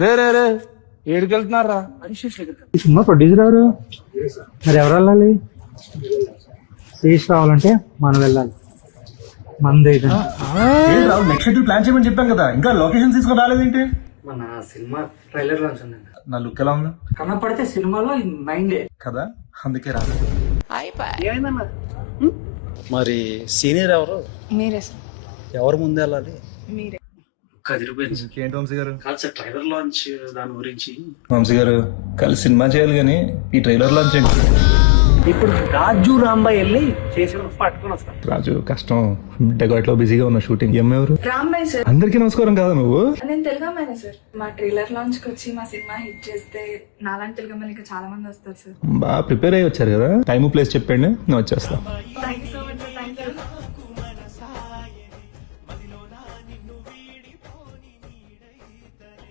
రే రే రే ఏడికి వెళ్తున్నారా? ఈ సినిమా ప్రొడ్యూసర్ ఎవరు? మరి ఎవరు వెళ్ళాలి? శేష్ రావాలంటే మనం వెళ్ళాలి. మంది అయితే నెక్స్ట్ షెడ్యూల్ ప్లాన్ చేయమని చెప్పాను కదా, ఇంకా లొకేషన్ తీసుకుని రాలేదేంటి? మన సినిమా ట్రైలర్ లాంచ్ ఉందండి. నా లుక్ ఎలా ఉంది కనపడితే సినిమాలో మైండే కదా, అందుకే రాలేదు. మరి సీనియర్ ఎవరు? మీరే సార్, ఎవరు ముందు వెళ్ళాలి? మీరే. కదిరిపోయింది ఏంటి వంశీ గారు? కాదు సార్, ట్రైలర్ లాంచ్ దాని గురించి. వంశీ గారు కలిసి సినిమా చేయాలి కానీ ఈ ట్రైలర్ లాంచ్ ఏంటి? ఇప్పుడు రాజు రాంబాయ్ వెళ్ళి చేసి పట్టుకొని వస్తాం. రాజు కష్టం, డెగాట్ లో బిజీగా ఉన్న షూటింగ్. ఎవరు? రాంబాయ్ సార్, అందరికీ నమస్కారం కాదా నువ్వు? నేను తెలుగు అమ్మాయినే సార్. మా ట్రైలర్ లాంచ్ కి వచ్చి మా సినిమా హిట్ చేస్తే నాలాంటి తెలుగు అమ్మాయిలు ఇంకా చాలా మంది వస్తారు సార్. బాగా ప్రిపేర్ అయ్యి వచ్చారు కదా, టైం ప్లేస్ చెప్పండి నేను వచ్చేస్తా. Thank you so much sir. Thank you.